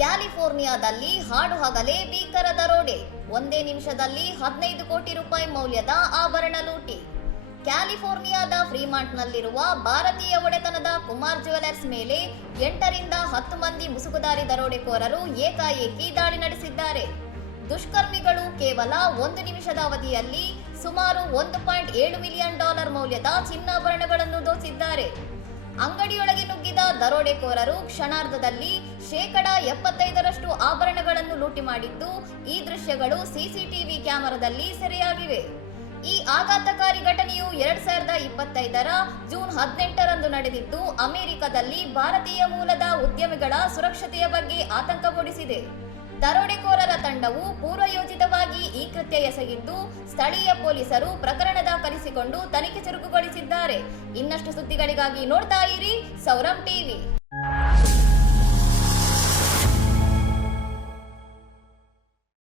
ಕ್ಯಾಲಿಫೋರ್ನಿಯಾದಲ್ಲಿ ಹಾಡು ಹಗಲೇ ಭೀಕರ ದರೋಡೆ, ಒಂದೇ ನಿಮಿಷದಲ್ಲಿ 15 ಕೋಟಿ ರೂಪಾಯಿ ಮೌಲ್ಯದ ಆಭರಣ ಲೂಟಿ. ಕ್ಯಾಲಿಫೋರ್ನಿಯಾದ ಫ್ರೀಮಾಂಟ್ನಲ್ಲಿರುವ ಭಾರತೀಯ ಒಡೆತನದ ಕುಮಾರ್ ಜ್ಯುವೆಲರ್ಸ್ ಮೇಲೆ 8 ರಿಂದ 10 ಮಂದಿ ಮುಸುಕುದಾರಿ ದರೋಡೆಕೋರರು ಏಕಾಏಕಿ ದಾಳಿ ನಡೆಸಿದ್ದಾರೆ. ದುಷ್ಕರ್ಮಿಗಳು ಕೇವಲ 1 ನಿಮಿಷದ ಅವಧಿಯಲ್ಲಿ ಸುಮಾರು $1.7 ಮಿಲಿಯನ್ ಮೌಲ್ಯದ ಚಿನ್ನಾಭರಣಗಳನ್ನು ದೋಚಿದ್ದಾರೆ. ಅಂಗಡಿಯೊಳಗೆ ನುಗ್ಗಿದ ದರೋಡೆಕೋರರು ಕ್ಷಣಾರ್ಧದಲ್ಲಿ 75% ಆಭರಣಗಳನ್ನು ಲೂಟಿ ಮಾಡಿದ್ದು, ಈ ದೃಶ್ಯಗಳು ಸಿಸಿಟಿವಿ ಕ್ಯಾಮೆರಾದಲ್ಲಿ ಸೆರೆಯಾಗಿವೆ. ಈ ಆಘಾತಕಾರಿ ಘಟನೆಯು 2025ರ ಜೂನ್ 18ರಂದು ನಡೆದಿದ್ದು, ಅಮೆರಿಕದಲ್ಲಿ ಭಾರತೀಯ ಮೂಲದ ಉದ್ಯಮಿಗಳ ಸುರಕ್ಷತೆಯ ಬಗ್ಗೆ ಆತಂಕ ಮೂಡಿಸಿದೆ. ದರೋಡೆಕೋರರ ತಂಡವು ಪೂರ್ವಯೋಜಿತವಾಗಿ ಈ ಕೃತ್ಯ ಎಸಗಿದ್ದು, ಸ್ಥಳೀಯ ಪೊಲೀಸರು ಪ್ರಕರಣ ದಾಖಲಿಸಿಕೊಂಡು ತನಿಖೆ ಚುರುಕುಗೊಳಿಸಿದ್ದಾರೆ. ಇನ್ನಷ್ಟು ಸುದ್ದಿಗಳಿಗಾಗಿ ನೋಡ್ತಾ ಇರಿ ಸೌರಂ ಟಿವಿ.